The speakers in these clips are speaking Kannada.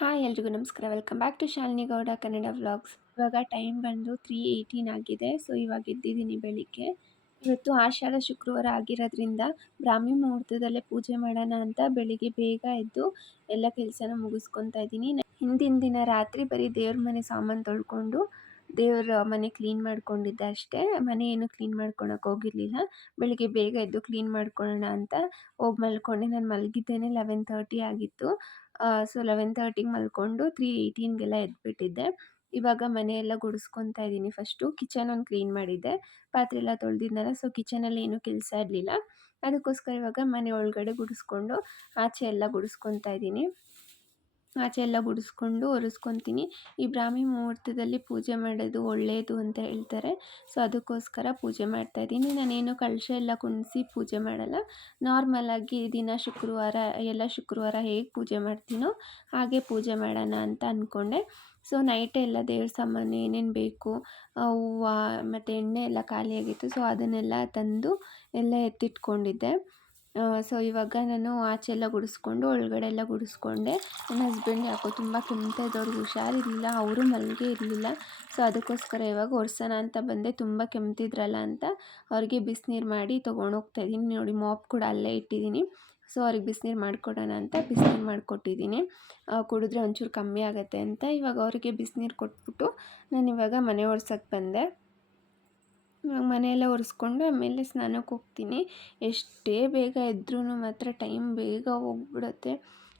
ಹಾಯ್ ಎಲ್ರಿಗೂ ನಮಸ್ಕಾರ. Welcome back to Shalini Gowda Kannada vlogs. ಇವಾಗ ಟೈಮ್ ಬಂದು 3:18 ಆಗಿದೆ. ಸೊ ಇವಾಗ ಎದ್ದಿದ್ದೀನಿ ಬೆಳಿಗ್ಗೆ. ಇವತ್ತು ಆಷಾಢ ಶುಕ್ರವಾರ ಆಗಿರೋದ್ರಿಂದ ಬ್ರಾಹ್ಮಿ ಮುಹೂರ್ತದಲ್ಲೇ ಪೂಜೆ ಮಾಡೋಣ ಅಂತ ಬೆಳಿಗ್ಗೆ ಬೇಗ ಎದ್ದು ಎಲ್ಲ ಕೆಲಸನ ಮುಗಿಸ್ಕೊತಾ ಇದ್ದೀನಿ. ಹಿಂದಿನ ದಿನ ರಾತ್ರಿ ಬರೀ ದೇವ್ರ ಮನೆ ಸಾಮಾನು ತೊಳ್ಕೊಂಡು ದೇವ್ರ ಮನೆ ಕ್ಲೀನ್ ಮಾಡ್ಕೊಂಡಿದ್ದೆ ಅಷ್ಟೇ. ಮನೆ ಏನು ಕ್ಲೀನ್ ಮಾಡ್ಕೊಳಕ್ಕೆ ಹೋಗಿರಲಿಲ್ಲ. ಬೆಳಿಗ್ಗೆ ಬೇಗ ಎದ್ದು ಕ್ಲೀನ್ ಮಾಡ್ಕೊಳ್ಳೋಣ ಅಂತ ಹೋಗಿ ಮಲ್ಕೊಂಡೆ. ನಾನು ಮಲಗಿದ್ದೇನೆ 11:30 ಆಗಿತ್ತು. ಸೊ 11:30ಗೆ ಮಲ್ಕೊಂಡು 3:18ಗೆಲ್ಲ ಎದ್ಬಿಟ್ಟಿದ್ದೆ. ಇವಾಗ ಮನೆಯೆಲ್ಲ ಗುಡಿಸ್ಕೊತಾ ಇದ್ದೀನಿ. ಫಸ್ಟು ಕಿಚನನ್ನು ಕ್ಲೀನ್ ಮಾಡಿದ್ದೆ, ಪಾತ್ರೆ ಎಲ್ಲ ತೊಳೆದಿದ್ನಲ್ಲ. ಸೊ ಕಿಚನಲ್ಲಿ ಏನೂ ಕೆಲಸ ಇರಲಿಲ್ಲ, ಅದಕ್ಕೋಸ್ಕರ ಇವಾಗ ಮನೆ ಒಳಗಡೆ ಗುಡಿಸ್ಕೊಂಡು ಆಚೆ ಎಲ್ಲ ಗುಡಿಸ್ಕೊತಾ ಇದ್ದೀನಿ. ಆಚೆ ಎಲ್ಲ ಗುಡಿಸ್ಕೊಂಡು ಒರೆಸ್ಕೊತೀನಿ. ಈ ಬ್ರಾಹ್ಮಿ ಮುಹೂರ್ತದಲ್ಲಿ ಪೂಜೆ ಮಾಡೋದು ಒಳ್ಳೆಯದು ಅಂತ ಹೇಳ್ತಾರೆ. ಸೊ ಅದಕ್ಕೋಸ್ಕರ ಪೂಜೆ ಮಾಡ್ತಾಯಿದ್ದೀನಿ. ನಾನೇನು ಕಳಶ ಎಲ್ಲ ಕುಣಿಸಿ ಪೂಜೆ ಮಾಡಲ್ಲ. ನಾರ್ಮಲಾಗಿ ದಿನ ಶುಕ್ರವಾರ ಎಲ್ಲ ಶುಕ್ರವಾರ ಹೇಗೆ ಪೂಜೆ ಮಾಡ್ತೀನೋ ಹಾಗೆ ಪೂಜೆ ಮಾಡೋಣ ಅಂತ ಅಂದ್ಕೊಂಡೆ. ಸೊ ನೈಟೇ ಎಲ್ಲ ದೇವ್ರ ಸಾಮಾನು ಏನೇನು ಬೇಕು, ಹೂವು ಮತ್ತು ಎಣ್ಣೆ ಎಲ್ಲ ಖಾಲಿಯಾಗಿತ್ತು. ಸೊ ಅದನ್ನೆಲ್ಲ ತಂದು ಎಲ್ಲ ಎತ್ತಿಟ್ಕೊಂಡಿದ್ದೆ. ಸೊ ಇವಾಗ ನಾನು ಆಚೆ ಎಲ್ಲ ಗುಡಿಸ್ಕೊಂಡು ಒಳಗಡೆ ಎಲ್ಲ ಗುಡಿಸ್ಕೊಂಡೆ. ನನ್ನ ಹಸ್ಬೆಂಡ್ ಯಾಕೋ ತುಂಬ ಕೆಮ್ತಾ ಇದ್ದವ್ರಿಗೆ ಹುಷಾರಿರಲಿಲ್ಲ, ಅವರು ಮಲ್ಗೆ ಇರಲಿಲ್ಲ. ಸೊ ಅದಕ್ಕೋಸ್ಕರ ಇವಾಗ ಒರೆಸೋಣ ಅಂತ ಬಂದೆ. ತುಂಬ ಕೆಮ್ತಿದ್ರಲ್ಲ ಅಂತ ಅವ್ರಿಗೆ ಬಿಸಿನೀರು ಮಾಡಿ ತೊಗೊಂಡೋಗ್ತಾ ಇದ್ದೀನಿ. ನೋಡಿ, ಮಾಪ್ ಕೂಡ ಅಲ್ಲೇ ಇಟ್ಟಿದ್ದೀನಿ. ಸೊ ಅವ್ರಿಗೆ ಬಿಸಿನೀರು ಮಾಡಿಕೊಡೋಣ ಅಂತ ಬಿಸಿನೀರು ಮಾಡಿಕೊಟ್ಟಿದ್ದೀನಿ. ಕುಡಿದ್ರೆ ಒಂಚೂರು ಕಮ್ಮಿ ಆಗುತ್ತೆ ಅಂತ ಇವಾಗ ಅವರಿಗೆ ಬಿಸಿನೀರು ಕೊಟ್ಬಿಟ್ಟು ನಾನಿವಾಗ ಮನೆ ಒರ್ಸೋಕ್ಕೆ ಬಂದೆ. ಮನೆಯೆಲ್ಲ ಒರೆಸ್ಕೊಂಡು ಆಮೇಲೆ ಸ್ನಾನಕ್ಕೆ ಹೋಗ್ತೀನಿ. ಎಷ್ಟೇ ಬೇಗ ಎದ್ರೂ ಮಾತ್ರ ಟೈಮ್ ಬೇಗ ಹೋಗ್ಬಿಡುತ್ತೆ.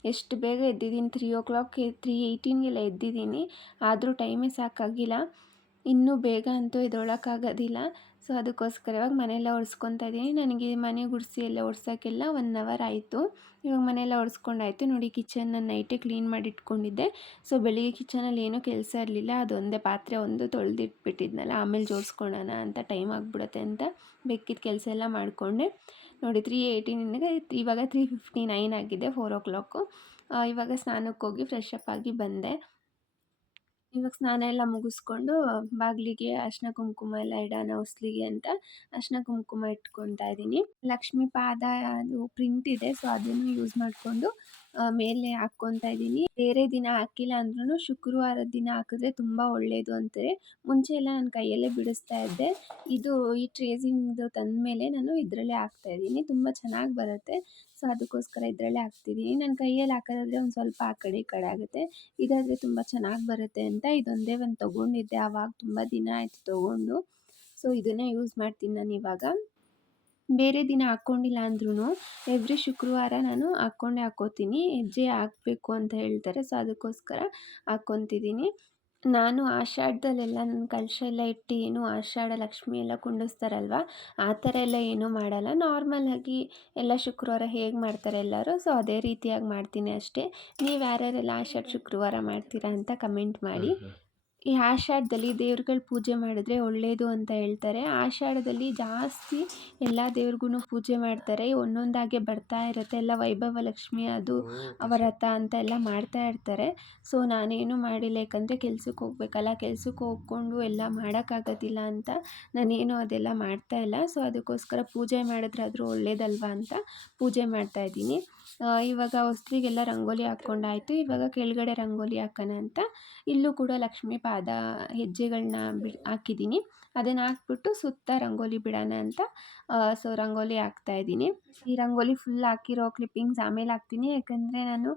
ಎಷ್ಟು ಬೇಗ ಎದ್ದಿದ್ದೀನಿ, 3:18ಗೆಲ್ಲ ಎದ್ದಿದ್ದೀನಿ. ಆದರೂ ಟೈಮೇ ಸಾಕಾಗಿಲ್ಲ. ಇನ್ನೂ ಬೇಗ ಅಂತೂ ಎದ್ದೇಳೋಕ್ಕಾಗೋದಿಲ್ಲ. ಸೊ ಅದಕ್ಕೋಸ್ಕರ ಇವಾಗ ಮನೆಯೆಲ್ಲ ಒರೆಸ್ಕೊತಾ ಇದ್ದೀನಿ. ನನಗೆ ಮನೆ ಗುಡಿಸಿ ಎಲ್ಲ ಒರ್ಸೋಕ್ಕೆಲ್ಲ 1 ಅವರ್ ಆಯಿತು. ಇವಾಗ ಮನೆಯೆಲ್ಲ ಒರೆಸ್ಕೊಂಡಾಯಿತು. ನೋಡಿ, ಕಿಚನ್ ನಾನು ನೈಟೇ ಕ್ಲೀನ್ ಮಾಡಿ ಇಟ್ಕೊಂಡಿದ್ದೆ. ಸೊ ಬೆಳಿಗ್ಗೆ ಕಿಚನಲ್ಲಿ ಏನೂ ಕೆಲಸ ಇರಲಿಲ್ಲ. ಅದೊಂದೇ ಪಾತ್ರೆ ಒಂದು ತೊಳೆದಿಟ್ಬಿಟ್ಟಿದ್ನಲ್ಲ, ಆಮೇಲೆ ಜೋಡಿಸ್ಕೊಳ್ಳೋಣ ಅಂತ ಟೈಮ್ ಆಗಿಬಿಡುತ್ತೆ ಅಂತ ಬೇಕಿದ್ದ ಕೆಲಸ ಎಲ್ಲ ಮಾಡಿಕೊಂಡೆ. ನೋಡಿ, 3:18 ಇವಾಗ 3:59 ಆಗಿದೆ, 4 o'clock. ಇವಾಗ ಸ್ನಾನಕ್ಕೆ ಹೋಗಿ ಫ್ರೆಶ್ ಅಪ್ ಆಗಿ ಬಂದೆ. ಇವಾಗ ಸ್ನಾನ ಎಲ್ಲ ಮುಗಿಸ್ಕೊಂಡು ಬಾಗಿಲಿಗೆ ಅರಿಶಿನ ಕುಂಕುಮ ಎಲ್ಲ ಇಡೋಣ ಹೊಸ್ಲಿಗೆ ಅಂತ ಅರಿಶಿನ ಕುಂಕುಮ ಇಟ್ಕೊತಾ ಇದ್ದೀನಿ. ಲಕ್ಷ್ಮೀ ಪಾದ ಅದು ಪ್ರಿಂಟ್ ಇದೆ. ಸೊ ಅದನ್ನು ಯೂಸ್ ಮಾಡಿಕೊಂಡು ಮೇಲೆ ಹಾಕ್ಕೊತಾ ಇದ್ದೀನಿ. ಬೇರೆ ದಿನ ಹಾಕಿಲ್ಲ ಅಂದ್ರೂ ಶುಕ್ರವಾರದ ದಿನ ಹಾಕಿದ್ರೆ ತುಂಬ ಒಳ್ಳೆಯದು ಅಂತಾರೆ. ಮುಂಚೆ ಎಲ್ಲ ನಾನು ಕೈಯಲ್ಲೇ ಬಿಡಿಸ್ತಾ ಇದ್ದೆ. ಈ ಟ್ರೇಸಿಂಗ್ದು ತಂದ ಮೇಲೆ ನಾನು ಇದರಲ್ಲೇ ಹಾಕ್ತಾ ಇದ್ದೀನಿ. ತುಂಬ ಚೆನ್ನಾಗಿ ಬರುತ್ತೆ. ಸೊ ಅದಕ್ಕೋಸ್ಕರ ಇದರಲ್ಲೇ ಹಾಕ್ತಿದ್ದೀನಿ. ನಾನು ಕೈಯಲ್ಲಿ ಹಾಕೋದಾದ್ರೆ ಒಂದು ಸ್ವಲ್ಪ ಆ ಕಡೆ ಈ ಕಡೆ ಆಗುತ್ತೆ. ಇದಾದರೆ ತುಂಬ ಚೆನ್ನಾಗಿ ಬರುತ್ತೆ ಅಂತ ಇದೊಂದೇ ಒಂದು ತೊಗೊಂಡಿದ್ದೆ. ಆವಾಗ ತುಂಬ ದಿನ ಆಯಿತು ತೊಗೊಂಡು. ಸೊ ಇದನ್ನೇ ಯೂಸ್ ಮಾಡ್ತೀನಿ ನಾನು ಇವಾಗ. ಬೇರೆ ದಿನ ಹಾಕ್ಕೊಂಡಿಲ್ಲ ಅಂದ್ರೂ ಎವ್ರಿ ಶುಕ್ರವಾರ ನಾನು ಹಾಕ್ಕೋತೀನಿ. ಹೆಜ್ಜೆ ಹಾಕಬೇಕು ಅಂತ ಹೇಳ್ತಾರೆ. ಸೊ ಅದಕ್ಕೋಸ್ಕರ ಹಾಕ್ಕೊತಿದ್ದೀನಿ. ನಾನು ಆಷಾಢದಲ್ಲೆಲ್ಲ ನನ್ನ ಕಲಶ ಎಲ್ಲ ಇಟ್ಟು ಏನು ಆಷಾಢ ಲಕ್ಷ್ಮಿ ಎಲ್ಲ ಕುಂಡಿಸ್ತಾರಲ್ವ, ಆ ಥರ ಎಲ್ಲ ಏನೂ ಮಾಡಲ್ಲ. ನಾರ್ಮಲಾಗಿ ಎಲ್ಲ ಶುಕ್ರವಾರ ಹೇಗೆ ಮಾಡ್ತಾರೆ ಎಲ್ಲರೂ, ಸೊ ಅದೇ ರೀತಿಯಾಗಿ ಮಾಡ್ತೀನಿ ಅಷ್ಟೇ. ನೀವು ಯಾರ್ಯಾರೆಲ್ಲ ಆಷಾಢ ಶುಕ್ರವಾರ ಮಾಡ್ತೀರಾ ಅಂತ ಕಮೆಂಟ್ ಮಾಡಿ. ಈ ಆಷಾಢದಲ್ಲಿ ದೇವ್ರುಗಳ ಪೂಜೆ ಮಾಡಿದ್ರೆ ಒಳ್ಳೆಯದು ಅಂತ ಹೇಳ್ತಾರೆ. ಆಷಾಢದಲ್ಲಿ ಜಾಸ್ತಿ ಎಲ್ಲ ದೇವ್ರಿಗೂ ಪೂಜೆ ಮಾಡ್ತಾರೆ. ಒಂದೊಂದಾಗೆ ಬರ್ತಾ ಇರುತ್ತೆ. ಎಲ್ಲ ವೈಭವ ಲಕ್ಷ್ಮಿ ಅದು ವ್ರತ ಅಂತ ಎಲ್ಲ ಮಾಡ್ತಾ ಇರ್ತಾರೆ. ಸೊ ನಾನೇನು ಮಾಡಿಲ್ಲ, ಯಾಕಂದರೆ ಕೆಲ್ಸಕ್ಕೆ ಹೋಗ್ಬೇಕಲ್ಲ. ಕೆಲ್ಸಕ್ಕೆ ಹೋಗ್ಕೊಂಡು ಎಲ್ಲ ಮಾಡೋಕ್ಕಾಗೋದಿಲ್ಲ ಅಂತ ನಾನೇನು ಅದೆಲ್ಲ ಮಾಡ್ತಾ ಇಲ್ಲ. ಸೊ ಅದಕ್ಕೋಸ್ಕರ ಪೂಜೆ ಮಾಡಿದ್ರಾದರೂ ಒಳ್ಳೇದಲ್ವಾ ಅಂತ ಪೂಜೆ ಮಾಡ್ತಾಯಿದ್ದೀನಿ. ಇವಾಗ ಹೊಸ್ಲಿಗೆಲ್ಲ ರಂಗೋಲಿ ಹಾಕ್ಕೊಂಡಾಯಿತು. ಇವಾಗ ಕೆಳಗಡೆ ರಂಗೋಲಿ ಹಾಕೋಣ ಅಂತ ಇಲ್ಲೂ ಕೂಡ ಲಕ್ಷ್ಮೀ ಪಾದ ಹೆಜ್ಜೆಗಳನ್ನ ಹಾಕಿದ್ದೀನಿ. ಅದನ್ನು ಹಾಕ್ಬಿಟ್ಟು ಸುತ್ತ ರಂಗೋಲಿ ಬಿಡೋಣ ಅಂತ ಸೊ ರಂಗೋಲಿ ಹಾಕ್ತಾಯಿದ್ದೀನಿ. ಈ ರಂಗೋಲಿ ಫುಲ್ ಹಾಕಿರೋ ಕ್ಲಿಪ್ಪಿಂಗ್ಸ್ ಆಮೇಲೆ ಹಾಕ್ತೀನಿ, ಯಾಕಂದರೆ ನಾನು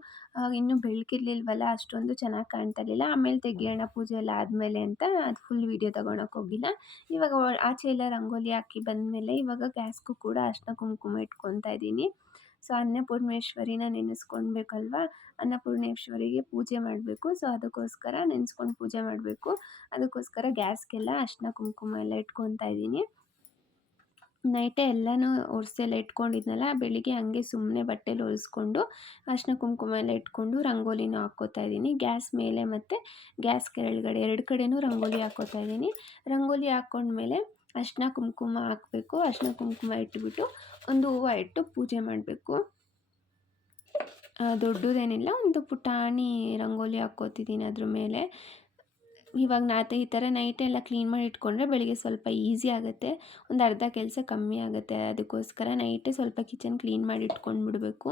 ಇನ್ನೂ ಬೆಳಕಿರ್ಲಿಲ್ವಲ್ಲ, ಅಷ್ಟೊಂದು ಚೆನ್ನಾಗಿ ಕಾಣ್ತಾ ಇರಲಿಲ್ಲ. ಆಮೇಲೆ ತೆಗಿಯೋಣ ಪೂಜೆ ಎಲ್ಲ ಆದಮೇಲೆ ಅಂತ ಅದು ಫುಲ್ ವೀಡಿಯೋ ತೊಗೊಳಕ್ಕೆ ಹೋಗಿಲ್ಲ. ಇವಾಗ ಆಚೆ ಎಲ್ಲ ರಂಗೋಲಿ ಹಾಕಿ ಬಂದಮೇಲೆ ಇವಾಗ ಗ್ಯಾಸ್ಗೂ ಕೂಡ ಅರಿಶಿನ ಕುಂಕುಮ ಇಟ್ಕೊತಾ ಇದ್ದೀನಿ. ಸೊ ಅನ್ನಪೂರ್ಣೇಶ್ವರಿನ ನೆನೆಸ್ಕೊಳ್ಬೇಕಲ್ವ, ಅನ್ನಪೂರ್ಣೇಶ್ವರಿಗೆ ಪೂಜೆ ಮಾಡಬೇಕು. ಸೊ ಅದಕ್ಕೋಸ್ಕರ ನೆನೆಸ್ಕೊಂಡು ಪೂಜೆ ಮಾಡಬೇಕು. ಅದಕ್ಕೋಸ್ಕರ ಗ್ಯಾಸ್ಗೆಲ್ಲ ಅರಿಶಿನ ಕುಂಕುಮ ಎಲ್ಲ ಇಟ್ಕೊತಾ ಇದ್ದೀನಿ. ನೈಟೇ ಎಲ್ಲನೂ ಒರೆಸೆಲ್ಲ ಇಟ್ಕೊಂಡಿದ್ನಲ್ಲ, ಬೆಳಿಗ್ಗೆ ಹಂಗೆ ಸುಮ್ಮನೆ ಬಟ್ಟೆಲಿ ಒರೆಸ್ಕೊಂಡು ಅರಿಶಿನ ಕುಂಕುಮ ಎಲ್ಲ ಇಟ್ಕೊಂಡು ರಂಗೋಲಿನ ಹಾಕ್ಕೋತಾ ಇದ್ದೀನಿ. ಗ್ಯಾಸ್ ಮೇಲೆ ಮತ್ತು ಗ್ಯಾಸ್ ಕೆಳಗಡೆ 2 ಕಡೆನೂ ರಂಗೋಲಿ ಹಾಕ್ಕೋತಾ ಇದ್ದೀನಿ. ರಂಗೋಲಿ ಹಾಕ್ಕೊಂಡ್ಮೇಲೆ ಅರಿಶಿನ ಕುಂಕುಮ ಹಾಕಬೇಕು. ಅರಿಶಿನ ಕುಂಕುಮ ಇಟ್ಬಿಟ್ಟು ಒಂದು ಹೂವು ಇಟ್ಟು ಪೂಜೆ ಮಾಡಬೇಕು. ದೊಡ್ಡದೇನಿಲ್ಲ, ಒಂದು ಪುಟಾಣಿ ರಂಗೋಲಿ ಹಾಕ್ಕೋತಿದ್ದೀನಿ ಅದ್ರ ಮೇಲೆ. ಇವಾಗ ಈ ಥರ ನೈಟೆಲ್ಲ ಕ್ಲೀನ್ ಮಾಡಿ ಇಟ್ಕೊಂಡ್ರೆ ಬೆಳಿಗ್ಗೆ ಸ್ವಲ್ಪ ಈಸಿ ಆಗುತ್ತೆ, ಒಂದು ಅರ್ಧ ಕೆಲಸ ಕಮ್ಮಿ ಆಗುತ್ತೆ. ಅದಕ್ಕೋಸ್ಕರ ನೈಟೇ ಸ್ವಲ್ಪ ಕಿಚನ್ ಕ್ಲೀನ್ ಮಾಡಿ ಇಟ್ಕೊಂಡು ಬಿಡಬೇಕು.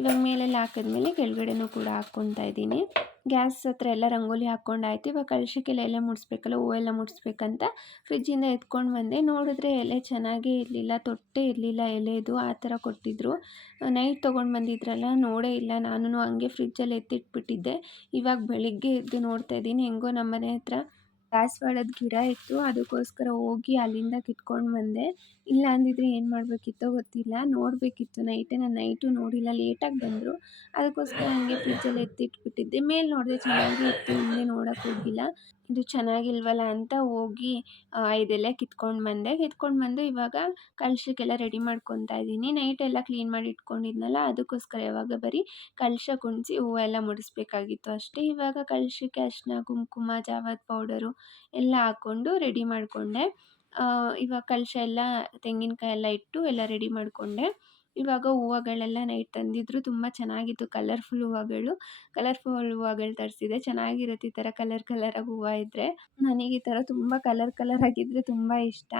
ಇವಾಗ ಮೇಲೆಲ್ಲ ಹಾಕಿದ್ಮೇಲೆ ಕೆಳಗಡೆನೂ ಕೂಡ ಹಾಕ್ಕೊತಾ ಇದ್ದೀನಿ. ಗ್ಯಾಸ್ ಹತ್ರ ಎಲ್ಲ ರಂಗೋಲಿ ಹಾಕ್ಕೊಂಡಾಯ್ತು. ಇವಾಗ ಕಳಶಕ್ಕೆಲ್ಲ ಎಲೆ ಮುಡಿಸ್ಬೇಕಲ್ಲ, ಹೂವೆಲ್ಲ ಮುಡಿಸ್ಬೇಕಂತ ಫ್ರಿಜ್ಜಿಂದ ಎತ್ಕೊಂಡು ಬಂದೆ. ನೋಡಿದ್ರೆ ಎಲೆ ಚೆನ್ನಾಗೇ ಇರಲಿಲ್ಲ, ತೊಟ್ಟೇ ಇರಲಿಲ್ಲ ಎಲೆದು, ಆ ಥರ ಕೊಟ್ಟಿದ್ದರು. ನೈಟ್ ತೊಗೊಂಡು ಬಂದಿದ್ರಲ್ಲ, ನೋಡೇ ಇಲ್ಲ. ನಾನು ಹಂಗೆ ಫ್ರಿಜ್ಜಲ್ಲಿ ಎತ್ತಿಟ್ಬಿಟ್ಟಿದ್ದೆ. ಇವಾಗ ಬೆಳಿಗ್ಗೆ ಎದ್ದು ನೋಡ್ತಾ ಇದ್ದೀನಿ, ಹೆಂಗೋ ನಮ್ಮ ಮನೆ ಹತ್ರ ದಾಸವಾಳದ ಗಿಡ ಇತ್ತು, ಅದಕ್ಕೋಸ್ಕರ ಹೋಗಿ ಅಲ್ಲಿಂದ ಕಿತ್ಕೊಂಡು ಬಂದೆ. ಇಲ್ಲ ಅಂದಿದ್ರೆ ಏನು ಮಾಡಬೇಕಿತ್ತೋ ಗೊತ್ತಿಲ್ಲ. ನೋಡಬೇಕಿತ್ತು ನೈಟೇ, ನಾನು ನೈಟು ನೋಡಿಲ್ಲ, ಲೇಟಾಗಿ ಬಂದರು. ಅದಕ್ಕೋಸ್ಕರ ಹಂಗೆ ಫ್ರಿಜ್ಜಲ್ಲಿ ಎತ್ತಿಟ್ಬಿಟ್ಟಿದ್ದೆ. ಮೇಲೆ ನೋಡಿದೆ ಚೆನ್ನಾಗೇ ಇತ್ತು, ಹಿಂದೆ ನೋಡೋಕ್ಕೆ ಹೋಗಿಲ್ಲ. ಇದು ಚೆನ್ನಾಗಿಲ್ವಲ್ಲ ಅಂತ ಹೋಗಿ 5 ಎಲೆ ಕಿತ್ಕೊಂಡು ಬಂದೆ. ಕಿತ್ಕೊಂಡು ಬಂದು ಇವಾಗ ಕಲಶಕ್ಕೆಲ್ಲ ರೆಡಿ ಮಾಡ್ಕೊತಾ ಇದ್ದೀನಿ. ನೈಟೆಲ್ಲ ಕ್ಲೀನ್ ಮಾಡಿ ಇಟ್ಕೊಂಡಿದ್ನಲ್ಲ, ಅದಕ್ಕೋಸ್ಕರ ಇವಾಗ ಬರೀ ಕಲಶ ಕುಣಿಸಿ ಹೂವೆಲ್ಲ ಮುಡಿಸ್ಬೇಕಾಗಿತ್ತು ಅಷ್ಟೇ. ಇವಾಗ ಕಲಶಕ್ಕೆ ಅರಿಶಿನ, ಕುಂಕುಮ, ಜಾವದ ಪೌಡರು ಎಲ್ಲ ಹಾಕ್ಕೊಂಡು ರೆಡಿ ಮಾಡಿಕೊಂಡೆ. ಇವಾಗ ಕಲಶ ಎಲ್ಲ ತೆಂಗಿನಕಾಯಿ ಎಲ್ಲ ಇಟ್ಟು ಎಲ್ಲ ರೆಡಿ ಮಾಡಿಕೊಂಡೆ. ಇವಾಗ ಹೂವುಗಳೆಲ್ಲ ನೈಟ್ ತಂದಿದ್ರು, ತುಂಬ ಚೆನ್ನಾಗಿತ್ತು. ಕಲರ್ಫುಲ್ ಹೂವುಗಳು ತರಿಸಿದೆ. ಚೆನ್ನಾಗಿರುತ್ತೆ ಈ ಥರ ಕಲರಾಗಿ ಹೂವು ಇದ್ದರೆ. ನನಗೆ ಈ ಥರ ತುಂಬ ಕಲರಾಗಿದ್ದರೆ ತುಂಬ ಇಷ್ಟ.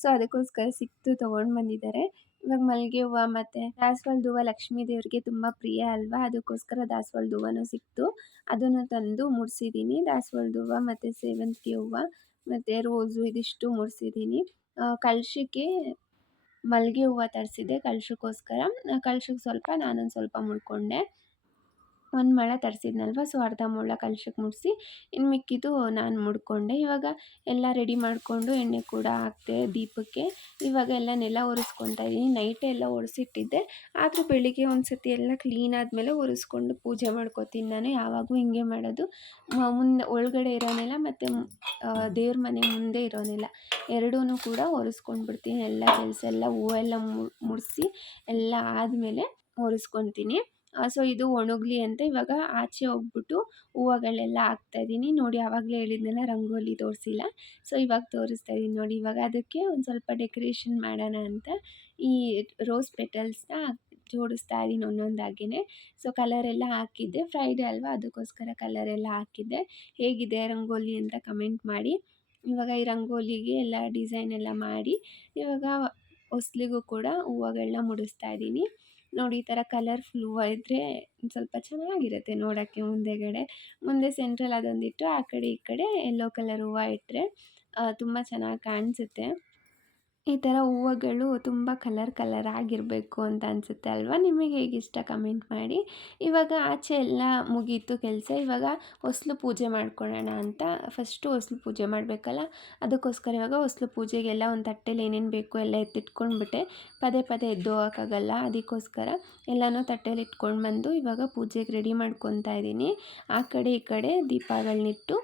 ಸೊ ಅದಕ್ಕೋಸ್ಕರ ಸಿಕ್ತು, ತೊಗೊಂಡು ಬಂದಿದ್ದಾರೆ. ಇವಾಗ ಮಲ್ಲಿಗೆ ಹೂವು ಮತ್ತು ದಾಸವಾಳದ ಹೂವು ಲಕ್ಷ್ಮೀ ದೇವರಿಗೆ ತುಂಬ ಪ್ರಿಯ ಅಲ್ವಾ, ಅದಕ್ಕೋಸ್ಕರ ದಾಸವಾಳದ ಹೂವನೂ ಸಿಕ್ತು. ಅದನ್ನು ತಂದು ಮುಡಿಸಿದ್ದೀನಿ. ದಾಸವಾಳದ ಹೂವು ಮತ್ತು ಸೇವಂತಿಗೆ ಹೂವು ಮತ್ತು ರೋಸು ಇದಿಷ್ಟು ಮುಡಿಸಿದ್ದೀನಿ. ಕಲಶಕ್ಕೆ ಮಲ್ಲಿಗೆ ಹೂವು ತರಿಸಿದ್ದೆ ಕಲಶಕ್ಕೋಸ್ಕರ. ಕಲಶಕ್ಕೆ ಸ್ವಲ್ಪ, ನಾನೊಂದು ಸ್ವಲ್ಪ ಮುಡ್ಕೊಂಡೆ. 1 ಮೊಳ ತರಿಸಿದ್ನಲ್ವ, ಸೊ ಅರ್ಧ ಮೊಳ ಕಲಶಕ್ಕೆ ಮುಡಿಸಿ ಇನ್ನು ಮಿಕ್ಕಿದ್ದು ನಾನು ಮುಡ್ಕೊಂಡೆ. ಇವಾಗ ಎಲ್ಲ ರೆಡಿ ಮಾಡಿಕೊಂಡು ಎಣ್ಣೆ ಕೂಡ ಹಾಕಿದೆ ದೀಪಕ್ಕೆ. ಇವಾಗ ಎಲ್ಲ ನೆಲ ಒರೆಸ್ಕೊತಾ ಇದ್ದೀನಿ. ನೈಟೇ ಎಲ್ಲ ಒರೆಸಿಟ್ಟಿದ್ದೆ, ಆದರೂ ಬೆಳಿಗ್ಗೆ ಒಂದು ಸತಿ ಎಲ್ಲ ಕ್ಲೀನ್ ಆದಮೇಲೆ ಒರೆಸ್ಕೊಂಡು ಪೂಜೆ ಮಾಡ್ಕೋತೀನಿ. ನಾನು ಯಾವಾಗೂ ಹಿಂಗೆ ಮಾಡೋದು. ಮುಂದೆ ಒಳಗಡೆ ಇರೋ ನೆಲ ಮತ್ತು ದೇವ್ರ ಮನೆ ಮುಂದೆ ಇರೋ ನೆಲ ಎರಡೂ ಕೂಡ ಒರೆಸ್ಕೊಂಡು ಬಿಡ್ತೀನಿ. ಎಲ್ಲ ಕೆಲಸ ಎಲ್ಲ ಹೂವೆಲ್ಲ ಮುಡಿಸಿ ಎಲ್ಲ ಆದಮೇಲೆ ಒರೆಸ್ಕೊತೀನಿ. ಸೊ ಇದು ಒಣಗಲಿ ಅಂತ ಇವಾಗ ಆಚೆ ಹೋಗ್ಬಿಟ್ಟು ಹೂವುಗಳೆಲ್ಲ ಹಾಕ್ತಾಯಿದ್ದೀನಿ. ನೋಡಿ, ಆವಾಗಲೇ ಹೇಳಿದ್ನಲ್ಲ ರಂಗೋಲಿ ತೋರಿಸಿಲ್ಲ, ಸೊ ಇವಾಗ ತೋರಿಸ್ತಾ ಇದ್ದೀನಿ ನೋಡಿ. ಇವಾಗ ಅದಕ್ಕೆ ಒಂದು ಸ್ವಲ್ಪ ಡೆಕೋರೇಷನ್ ಮಾಡೋಣ ಅಂತ ಈ ರೋಸ್ ಪೆಟಲ್ಸ್ನ ಜೋಡಿಸ್ತಾ ಇದ್ದೀನಿ ಒಂದೊಂದಾಗಿಯೇ. ಸೊ ಕಲರೆಲ್ಲ ಹಾಕಿದ್ದೆ, ಫ್ರೈಡೇ ಅಲ್ವಾ, ಅದಕ್ಕೋಸ್ಕರ ಕಲರೆಲ್ಲ ಹಾಕಿದ್ದೆ. ಹೇಗಿದೆ ರಂಗೋಲಿ ಅಂತ ಕಮೆಂಟ್ ಮಾಡಿ. ಇವಾಗ ಈ ರಂಗೋಲಿಗೆ ಎಲ್ಲ ಡಿಸೈನ್ ಎಲ್ಲ ಮಾಡಿ ಇವಾಗ ಹೊಸ್ಲಿಗೂ ಕೂಡ ಹೂವುಗಳನ್ನ ಮುಡಿಸ್ತಾ ಇದ್ದೀನಿ. ನೋಡಿ, ಈ ಥರ ಕಲರ್ಫುಲ್ ಹೂವು ಇದ್ದರೆ ಸ್ವಲ್ಪ ಚೆನ್ನಾಗಿರುತ್ತೆ ನೋಡೋಕ್ಕೆ. ಮುಂದೆ ಸೆಂಟ್ರಲ್ಲಿ ಅದೊಂದಿಟ್ಟು, ಆ ಕಡೆ ಈ ಕಡೆ ಯೆಲ್ಲೋ ಕಲರ್ ಹೂವು ಇಟ್ಟರೆ ತುಂಬ ಚೆನ್ನಾಗಿ ಕಾಣಿಸುತ್ತೆ. ಈ ಥರ ಹೂವುಗಳು ತುಂಬ ಕಲರ್ ಆಗಿರಬೇಕು ಅಂತ ಅನಿಸುತ್ತೆ ಅಲ್ವಾ? ನಿಮಗೆ ಹೇಗೆ ಇಷ್ಟ ಕಮೆಂಟ್ ಮಾಡಿ. ಇವಾಗ ಆಚೆ ಎಲ್ಲ ಮುಗೀತು ಕೆಲಸ. ಇವಾಗ ಹೊಸ್ಲು ಪೂಜೆ ಮಾಡ್ಕೊಳ್ಳೋಣ ಅಂತ. ಫಸ್ಟು ಹೊಸ್ಲು ಪೂಜೆ ಮಾಡಬೇಕಲ್ಲ, ಅದಕ್ಕೋಸ್ಕರ ಇವಾಗ ಹೊಸ್ಲು ಪೂಜೆಗೆಲ್ಲ ಒಂದು ತಟ್ಟೆಲಿ ಏನೇನು ಬೇಕು ಎಲ್ಲ ಎತ್ತಿಟ್ಕೊಂಡ್ಬಿಟ್ಟೆ. ಪದೇ ಎದ್ದು ಹೋಗೋಕ್ಕಾಗಲ್ಲ, ಅದಕ್ಕೋಸ್ಕರ ಎಲ್ಲನೂ ತಟ್ಟೆಲಿ ಇಟ್ಕೊಂಡು ಬಂದು ಇವಾಗ ಪೂಜೆಗೆ ರೆಡಿ ಮಾಡ್ಕೊತಾ ಇದ್ದೀನಿ. ಆ ಕಡೆ ಈ ಕಡೆ ದೀಪಗಳನ್ನಿಟ್ಟು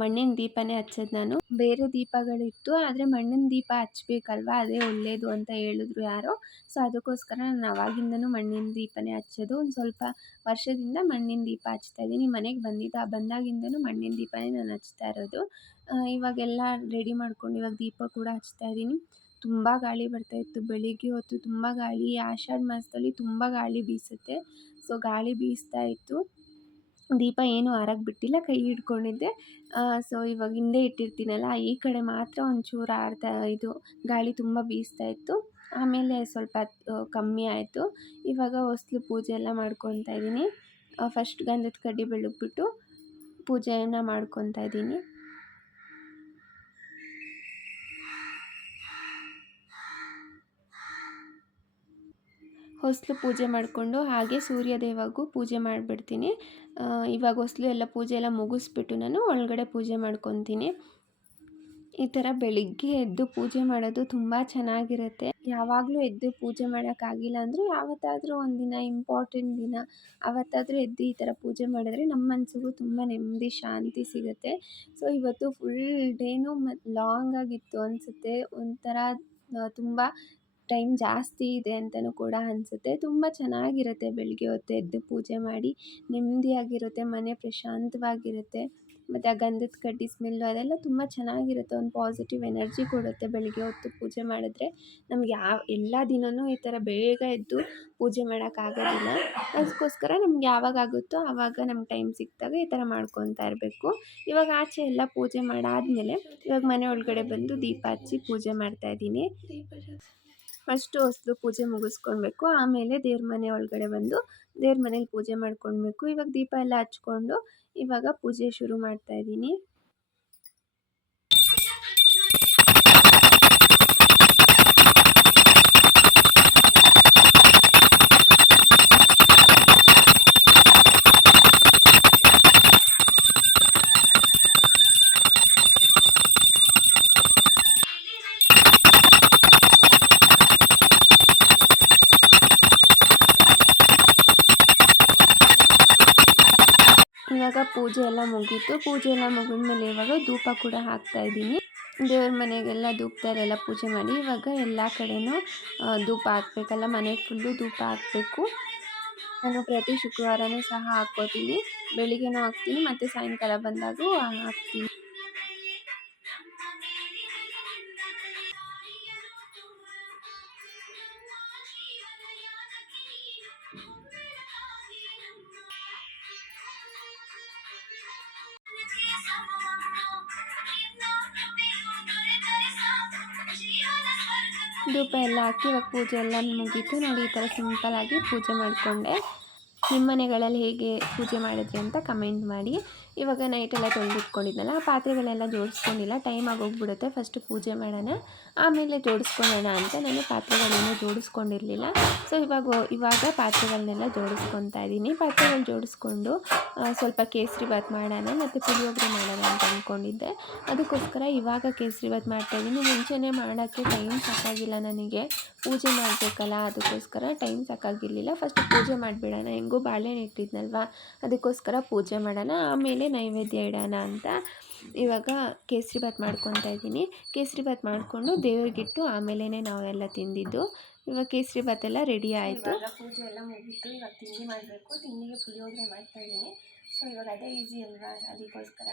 ಮಣ್ಣಿನ ದೀಪನೇ ಹಚ್ಚೋದು ನಾನು. ಬೇರೆ ದೀಪಗಳಿತ್ತು, ಆದರೆ ಮಣ್ಣಿನ ದೀಪ ಹಚ್ಬೇಕಲ್ವಾ, ಅದೇ ಒಳ್ಳೆಯದು ಅಂತ ಹೇಳಿದ್ರು ಯಾರೋ. ಸೊ ಅದಕ್ಕೋಸ್ಕರ ನಾನು ಆವಾಗಿಂದನೂ ಮಣ್ಣಿನ ದೀಪನೇ ಹಚ್ಚೋದು. ಒಂದು ಸ್ವಲ್ಪ ವರ್ಷದಿಂದ ಮಣ್ಣಿನ ದೀಪ ಹಚ್ತಾ ಇದ್ದೀನಿ. ಮನೆಗೆ ಬಂದಾಗಿಂದನೂ ಮಣ್ಣಿನ ದೀಪನೇ ನಾನು ಹಚ್ತಾ ಇರೋದು. ಇವಾಗೆಲ್ಲ ರೆಡಿ ಮಾಡ್ಕೊಂಡು ಇವಾಗ ದೀಪ ಕೂಡ ಹಚ್ತಾ ಇದ್ದೀನಿ. ತುಂಬ ಗಾಳಿ ಬರ್ತಾಯಿತ್ತು ಬೆಳಿಗ್ಗೆ ಹೊತ್ತು, ತುಂಬ ಗಾಳಿ. ಆಷಾಢ ಮಾಸದಲ್ಲಿ ತುಂಬ ಗಾಳಿ ಬೀಸುತ್ತೆ, ಸೊ ಗಾಳಿ ಬೀಸ್ತಾ ಇತ್ತು. ದೀಪ ಏನೂ ಆರಕ್ಕೆ ಬಿಟ್ಟಿಲ್ಲ, ಕೈ ಹಿಡ್ಕೊಂಡಿದ್ದೆ. ಸೊ ಇವಾಗ ಹಿಂದೆ ಇಟ್ಟಿರ್ತೀನಲ್ಲ, ಈ ಕಡೆ ಮಾತ್ರ ಒಂಚೂರು ಗಾಳಿ ತುಂಬ ಬೀಸ್ತಾ ಇತ್ತು. ಆಮೇಲೆ ಸ್ವಲ್ಪ ಕಮ್ಮಿ ಆಯಿತು. ಇವಾಗ ಹೊಸ್ಲು ಪೂಜೆ ಎಲ್ಲ ಮಾಡ್ಕೊತಾ ಇದ್ದೀನಿ. ಫಸ್ಟ್ ಗಂಧದ ಕಡ್ಡಿ ಬೆಳಗ್ಬಿಟ್ಟು ಪೂಜೆಯನ್ನು ಮಾಡ್ಕೊತಾ ಇದ್ದೀನಿ. ಹೊಸ್ಲು ಪೂಜೆ ಮಾಡಿಕೊಂಡು ಹಾಗೆ ಸೂರ್ಯ ದೇವಗೂ ಪೂಜೆ ಮಾಡಿಬಿಡ್ತೀನಿ. ಇವಾಗ ಹೊಸ್ಲು ಎಲ್ಲ ಪೂಜೆ ಎಲ್ಲ ಮುಗಿಸ್ಬಿಟ್ಟು ನಾನು ಒಳಗಡೆ ಪೂಜೆ ಮಾಡ್ಕೊತೀನಿ. ಈ ಥರ ಬೆಳಿಗ್ಗೆ ಎದ್ದು ಪೂಜೆ ಮಾಡೋದು ತುಂಬ ಚೆನ್ನಾಗಿರುತ್ತೆ. ಯಾವಾಗಲೂ ಎದ್ದು ಪೂಜೆ ಮಾಡೋಕ್ಕಾಗಿಲ್ಲ ಅಂದರೂ ಯಾವತ್ತಾದರೂ ಒಂದಿನ, ಇಂಪಾರ್ಟೆಂಟ್ ದಿನ, ಆವತ್ತಾದರೂ ಎದ್ದು ಈ ಥರ ಪೂಜೆ ಮಾಡಿದ್ರೆ ನಮ್ಮ ಮನಸ್ಸಿಗೂ ತುಂಬ ನೆಮ್ಮದಿ, ಶಾಂತಿ ಸಿಗುತ್ತೆ. ಸೊ ಇವತ್ತು ಫುಲ್ ಡೇನೂ ಲಾಂಗ್ ಆಗಿತ್ತು ಅನಿಸುತ್ತೆ. ಒಂಥರ ತುಂಬ ಟೈಮ್ ಜಾಸ್ತಿ ಇದೆ ಅಂತಲೂ ಕೂಡ ಅನಿಸುತ್ತೆ. ತುಂಬ ಚೆನ್ನಾಗಿರುತ್ತೆ ಬೆಳಗ್ಗೆ ಹೊತ್ತು ಎದ್ದು ಪೂಜೆ ಮಾಡಿ. ನೆಮ್ಮದಿಯಾಗಿರುತ್ತೆ, ಮನೆ ಪ್ರಶಾಂತವಾಗಿರುತ್ತೆ. ಮತ್ತು ಆ ಗಂಧದ ಕಡ್ಡಿ ಸ್ಮೆಲ್ಲು ಅದೆಲ್ಲ ತುಂಬ ಚೆನ್ನಾಗಿರುತ್ತೆ. ಒಂದು ಪಾಸಿಟಿವ್ ಎನರ್ಜಿ ಕೊಡುತ್ತೆ ಬೆಳಗ್ಗೆ ಹೊತ್ತು ಪೂಜೆ ಮಾಡಿದ್ರೆ. ನಮ್ಗೆ ಎಲ್ಲ ದಿನವೂ ಈ ಥರ ಬೇಗ ಎದ್ದು ಪೂಜೆ ಮಾಡೋಕ್ಕಾಗೋದಿಲ್ಲ. ಅದಕ್ಕೋಸ್ಕರ ನಮ್ಗೆ ಯಾವಾಗ ಆಗುತ್ತೋ ಆವಾಗ ನಮ್ಗೆ ಟೈಮ್ ಸಿಕ್ಕಿದಾಗ ಈ ಥರ ಮಾಡ್ಕೊತಾ ಇರಬೇಕು. ಇವಾಗ ಆಚೆ ಎಲ್ಲ ಪೂಜೆ ಮಾಡಾದಮೇಲೆ ಇವಾಗ ಮನೆ ಒಳಗಡೆ ಬಂದು ದೀಪ ಹಚ್ಚಿ ಪೂಜೆ ಮಾಡ್ತಾಯಿದ್ದೀನಿ. ಫಸ್ಟು ಹೊಸ್ಲು ಪೂಜೆ ಮುಗಿಸ್ಕೊಳ್ಬೇಕು, ಆಮೇಲೆ ದೇವ್ರ ಮನೆ ಒಳಗಡೆ ಬಂದು ದೇವ್ರ ಮನೇಲಿ ಪೂಜೆ ಮಾಡ್ಕೊಳ್ಬೇಕು. ಇವಾಗ ದೀಪ ಎಲ್ಲ ಹಚ್ಕೊಂಡು ಇವಾಗ ಪೂಜೆ ಶುರು ಮಾಡ್ತಾ ಇದ್ದೀನಿ. ಇವಾಗ ಪೂಜೆ ಎಲ್ಲ ಮುಗೀತು. ಪೂಜೆ ಎಲ್ಲ ಮುಗಿದ್ಮೇಲೆ ಇವಾಗ ಧೂಪ ಕೂಡ ಹಾಕ್ತಾ ಇದ್ದೀನಿ. ದೇವ್ರ ಮನೆಗೆಲ್ಲ ಧೂಪದಲ್ಲೆಲ್ಲ ಪೂಜೆ ಮಾಡಿ ಇವಾಗ ಎಲ್ಲ ಕಡೆನೂ ಧೂಪ ಹಾಕಬೇಕಲ್ಲ, ಮನೆ ಫುಲ್ಲು ಧೂಪ ಹಾಕಬೇಕು. ನಾನು ಪ್ರತಿ ಶುಕ್ರವಾರನೂ ಸಹ ಹಾಕ್ಕೋತೀನಿ. ಬೆಳಿಗ್ಗೆನೂ ಹಾಕ್ತೀನಿ ಮತ್ತು ಸಾಯಂಕಾಲ ಬಂದಾಗೂ ಹಾಕ್ತೀನಿ. ಧೂಪ ಎಲ್ಲ ಹಾಕಿ ಇವಾಗ ಪೂಜೆ ಎಲ್ಲ ಮುಗೀತು. ನೋಡಿ, ಈ ಥರ ಸಿಂಪಲ್ಲಾಗಿ ಪೂಜೆ ಮಾಡಿಕೊಂಡೆ. ನಿಮ್ಮ ಮನೆಗಳಲ್ಲಿ ಹೇಗೆ ಪೂಜೆ ಮಾಡಿದ್ರಿ ಅಂತ ಕಮೆಂಟ್ ಮಾಡಿ. ಇವಾಗ ನೈಟೆಲ್ಲ ತೊಳೆದಿಟ್ಕೊಂಡಿದ್ನಲ್ಲ, ಆ ಪಾತ್ರೆಗಳೆಲ್ಲ ಜೋಡಿಸ್ಕೊಂಡಿಲ್ಲ, ಟೈಮ್ ಆಗೋಗ್ಬಿಡುತ್ತೆ. ಫಸ್ಟು ಪೂಜೆ ಮಾಡೋಣ, ಆಮೇಲೆ ಜೋಡಿಸ್ಕೊಳ್ಳೋಣ ಅಂತ ನಾನು ಪಾತ್ರೆಗಳನ್ನೇನು ಜೋಡಿಸ್ಕೊಂಡಿರಲಿಲ್ಲ. ಸೊ ಇವಾಗ ಪಾತ್ರೆಗಳನ್ನೆಲ್ಲ ಜೋಡಿಸ್ಕೊತಾ ಇದ್ದೀನಿ. ಪಾತ್ರೆಗಳು ಜೋಡಿಸ್ಕೊಂಡು ಸ್ವಲ್ಪ ಕೇಸರಿಬಾತ್ ಮಾಡೋಣ ಮತ್ತು ಪುಳಿಯೋಗರೆ ಮಾಡೋಣ ಅಂತ ಅಂದ್ಕೊಂಡಿದ್ದೆ. ಅದಕ್ಕೋಸ್ಕರ ಇವಾಗ ಕೇಸರಿಬಾತ್ ಮಾಡ್ತಾಯಿದ್ದೀನಿ. ಮುಂಚೆನೇ ಮಾಡೋಕ್ಕೆ ಟೈಮ್ ಸಾಕಾಗಿಲ್ಲ ನನಗೆ, ಪೂಜೆ ಮಾಡಬೇಕಲ್ಲ, ಅದಕ್ಕೋಸ್ಕರ ಟೈಮ್ ಸಾಕಾಗಿರಲಿಲ್ಲ. ಫಸ್ಟ್ ಪೂಜೆ ಮಾಡಿಬಿಡೋಣ, ಹೆಂಗೂ ಬಾಳೆಹಣ್ಣು ಇಟ್ಟಿದ್ನಲ್ವ, ಅದಕ್ಕೋಸ್ಕರ ಪೂಜೆ ಮಾಡೋಣ, ಆಮೇಲೆ ನೈವೇದ್ಯ ಇಡೋಣ ಅಂತ ಇವಾಗ ಕೇಸರಿಬಾತ್ ಮಾಡ್ಕೊತಾ ಇದ್ದೀನಿ. ಕೇಸರಿಬಾತ್ ಮಾಡಿಕೊಂಡು ದೇವ್ರಿಗಿಟ್ಟು ಆಮೇಲೆ ನಾವೆಲ್ಲ ತಿಂದಿದ್ದು. ಇವಾಗ ಕೇಸರಿಬಾತ್ ಎಲ್ಲ ರೆಡಿ ಆಯಿತು. ಪೂಜೆ ಎಲ್ಲ ಮುಗೀತು. ಇವಾಗ ತಿಂಡಿ ಮಾಡಬೇಕು. ತಿಂಡಿಗೆ ಪುಳಿಯೋಗರೆ ಮಾಡ್ತಾಯಿದ್ದೀನಿ. ಸೊ ಇವಾಗ ಅದೇ ಈಸಿ ಅಲ್ವಾ, ಅದಕ್ಕೋಸ್ಕರ.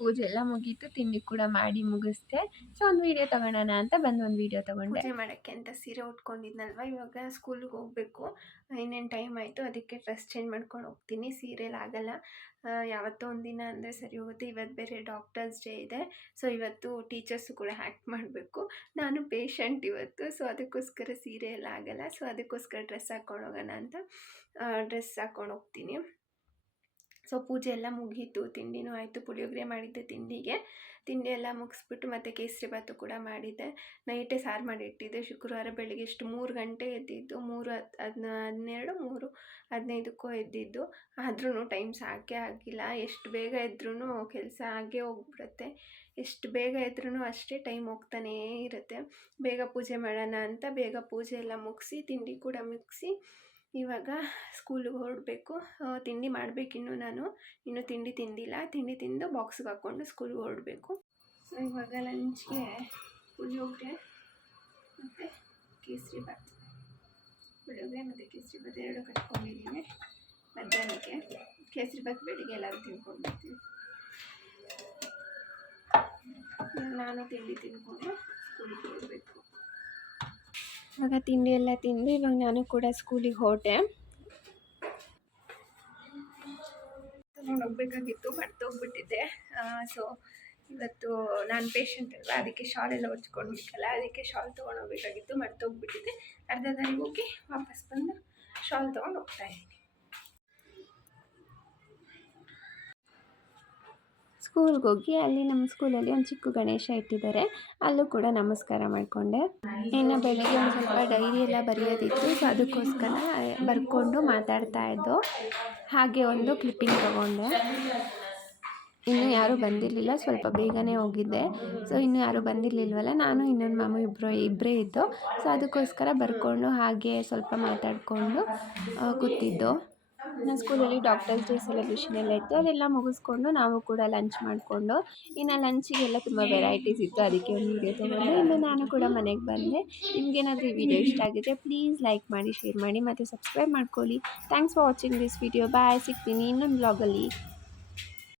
ಪೂಜೆ ಎಲ್ಲ ಮುಗೀತು. ತಿಂಡಿ ಕೂಡ ಮಾಡಿ ಮುಗಿಸ್ದೆ. ಸೊ ಒಂದು ವೀಡಿಯೋ ತೊಗೊಳೋಣ ಅಂತ ಬಂದು ಒಂದು ವೀಡಿಯೋ ತೊಗೊಂಡೆ. ಪೂಜೆ ಮಾಡೋಕ್ಕೆ ಅಂತ ಸೀರೆ ಉಟ್ಕೊಂಡಿದ್ನಲ್ವ, ಇವಾಗ ಸ್ಕೂಲಿಗೆ ಹೋಗಬೇಕು. ಇನ್ನೇನು ಟೈಮ್ ಆಯಿತು, ಅದಕ್ಕೆ ಡ್ರೆಸ್ ಚೇಂಜ್ ಮಾಡ್ಕೊಂಡು ಹೋಗ್ತೀನಿ. ಸೀರೆಯಲ್ಲಿ ಆಗಲ್ಲ, ಯಾವತ್ತೋ ಒಂದಿನ ಅಂದರೆ ಸರಿ ಹೋಗುತ್ತೆ. ಇವತ್ತು ಬೇರೆ ಡಾಕ್ಟರ್ಸ್ ಡೇ ಇದೆ. ಸೊ ಇವತ್ತು ಟೀಚರ್ಸು ಕೂಡ ಆ್ಯಕ್ಟ್ ಮಾಡಬೇಕು. ನಾನು ಪೇಷಂಟ್ ಇವತ್ತು, ಸೊ ಅದಕ್ಕೋಸ್ಕರ ಸೀರೆ ಎಲ್ಲ ಆಗಲ್ಲ. ಸೊ ಅದಕ್ಕೋಸ್ಕರ ಡ್ರೆಸ್ ಹಾಕ್ಕೊಂಡು ಹೋಗೋಣ ಅಂತ ಡ್ರೆಸ್ ಹಾಕ್ಕೊಂಡು ಹೋಗ್ತೀನಿ. ಸೊ ಪೂಜೆ ಎಲ್ಲ ಮುಗೀತು. ತಿಂಡಿನೂ ಆಯಿತು. ಪುಳಿಯೋಗರೆ ಮಾಡಿದ್ದೆ ತಿಂಡಿಗೆ. ತಿಂಡಿ ಎಲ್ಲ ಮುಗಿಸ್ಬಿಟ್ಟು ಮತ್ತು ಕೇಸರಿಬಾತು ಕೂಡ ಮಾಡಿದ್ದೆ. ನೈಟೇ ಸಾರು ಮಾಡಿ ಇಟ್ಟಿದ್ದೆ. ಶುಕ್ರವಾರ ಬೆಳಿಗ್ಗೆ 3 ಗಂಟೆ ಎದ್ದಿದ್ದು, 3:15 ಎದ್ದಿದ್ದು. ಆದ್ರೂ ಟೈಮ್ ಸಾಕೇ ಆಗಿಲ್ಲ. ಎಷ್ಟು ಬೇಗ ಎದ್ರೂ ಕೆಲಸ ಆಗೇ ಹೋಗ್ಬಿಡುತ್ತೆ. ಎಷ್ಟು ಬೇಗ ಎದ್ರೂ ಅಷ್ಟೇ ಟೈಮ್ ಹೋಗ್ತಾನೇ ಇರುತ್ತೆ. ಬೇಗ ಪೂಜೆ ಮಾಡೋಣ ಅಂತ ಬೇಗ ಪೂಜೆ ಎಲ್ಲ ಮುಗಿಸಿ ತಿಂಡಿ ಕೂಡ ಮುಗಿಸಿ ಇವಾಗ ಸ್ಕೂಲಿಗೆ ಹೊರಡಬೇಕು. ತಿಂಡಿ ಮಾಡಬೇಕಿನ್ನು, ನಾನು ಇನ್ನೂ ತಿಂಡಿ ತಿಂದಿಲ್ಲ. ತಿಂಡಿ ತಿಂದು ಬಾಕ್ಸಿಗೆ ಹಾಕ್ಕೊಂಡು ಸ್ಕೂಲಿಗೆ ಹೊರಡಬೇಕು. ಸೊ ಇವಾಗ ಲಂಚ್ಗೆ ಪುಳಿಯೋಗರೆ ಮತ್ತು ಕೇಸರಿಬಾತ್, ಪುಳಿಯೋಗರೆ ಮತ್ತು ಕೇಸರಿಬಾತ್ ಎರಡು ಕಟ್ಕೊಂಡಿದ್ದೀನಿ. ಮಧ್ಯಾಹ್ನಕ್ಕೆ ಕೇಸರಿಬಾತ್ ಬೆಳಿಗ್ಗೆ ಎಲ್ಲರೂ ತಿನ್ಕೊಂಡ್ಬಿಡ್ತೀವಿ. ನಾನು ತಿಂಡಿ ತಿಂದ್ಕೊಂಡು ಸ್ಕೂಲಿಗೆ ಹೊರಡಬೇಕು. ಇವಾಗ ತಿಂಡಿ ಎಲ್ಲ ತಿಂದು ಇವಾಗ ನಾನು ಕೂಡ ಸ್ಕೂಲಿಗೆ ಹೊರಟೆ. ತೊಗೊಂಡು ಹೋಗ್ಬೇಕಾಗಿತ್ತು, ಮರ್ತೋಗ್ಬಿಟ್ಟಿದ್ದೆ. ಸೊ ಇವತ್ತು ನಾನು ಪೇಷಂಟ್ ಅಲ್ವಾ, ಅದಕ್ಕೆ ಶಾಲ್ ಎಲ್ಲ ಹೊಚ್ಕೊಂಡ್ಬೇಕಲ್ಲ, ಅದಕ್ಕೆ ಶಾಲ್ ತೊಗೊಂಡು ಹೋಗ್ಬೇಕಾಗಿತ್ತು, ಮರ್ತೋಗ್ಬಿಟ್ಟಿದ್ದೆ. ಅರ್ಧ ದಾರಿಗೆ ಹೋಗಿ ವಾಪಸ್ ಬಂದು ಶಾಲ್ ತೊಗೊಂಡು ಹೋಗ್ತಾಯಿದ್ದೀನಿ. ಸ್ಕೂಲ್ಗೆ ಹೋಗಿ ಅಲ್ಲಿ ನಮ್ಮ ಸ್ಕೂಲಲ್ಲಿ ಒಂದು ಚಿಕ್ಕ ಗಣೇಶ ಇಟ್ಟಿದ್ದಾರೆ, ಅಲ್ಲೂ ಕೂಡ ನಮಸ್ಕಾರ ಮಾಡಿಕೊಂಡೆ. ಇನ್ನು ಬೆಳಗ್ಗೆ ಒಂದು ಸ್ವಲ್ಪ ಡೈರಿ ಎಲ್ಲ ಬರೆಯೋದಿತ್ತು, ಸೊ ಅದಕ್ಕೋಸ್ಕರ ಬರ್ಕೊಂಡು ಮಾತಾಡ್ತಾ ಇದ್ದು. ಹಾಗೆ ಒಂದು ಕ್ಲಿಪ್ಪಿಂಗ್ ತೊಗೊಂಡೆ. ಇನ್ನೂ ಯಾರೂ ಬಂದಿರಲಿಲ್ಲ, ಸ್ವಲ್ಪ ಬೇಗನೆ ಹೋಗಿದ್ದೆ. ಸೊ ಇನ್ನೂ ಯಾರೂ ಬಂದಿರಲಿಲ್ವಲ್ಲ, ನಾನು ಇನ್ನೊಂದು ಮಾಮು ಇಬ್ಬರೇ ಇದ್ದು. ಸೊ ಅದಕ್ಕೋಸ್ಕರ ಬರ್ಕೊಂಡು ಹಾಗೆ ಸ್ವಲ್ಪ ಮಾತಾಡಿಕೊಂಡು ಕೂತಿದ್ದು. ನನ್ನ ಸ್ಕೂಲಲ್ಲಿ ಡಾಕ್ಟರ್ಸ್ ಡೇ ಸೆಲೆಬ್ರೇಷನ್ ಎಲ್ಲ ಇತ್ತು, ಅದೆಲ್ಲ ಮುಗಿಸ್ಕೊಂಡು ನಾವು ಕೂಡ ಲಂಚ್ ಮಾಡಿಕೊಂಡು, ಇನ್ನು ಲಂಚಿಗೆಲ್ಲ ತುಂಬ ವೆರೈಟೀಸ್ ಇತ್ತು, ಅದಕ್ಕೆ ಒಂದು ವೀಡಿಯೋ ತೊಗೊಂಡೆ. ಇನ್ನು ನಾನು ಕೂಡ ಮನೆಗೆ ಬಂದೆ. ನಿಮಗೇನಾದರೂ ಈ ವಿಡಿಯೋ ಇಷ್ಟ ಆಗಿದ್ರೆ ಪ್ಲೀಸ್ ಲೈಕ್ ಮಾಡಿ, ಶೇರ್ ಮಾಡಿ ಮತ್ತು ಸಬ್ಸ್ಕ್ರೈಬ್ ಮಾಡ್ಕೊಳ್ಳಿ. Thanks for watching this video. Bye, ಸಿಗ್ತೀನಿ ಇನ್ನೊಂದು ವ್ಲಾಗಲ್ಲಿ.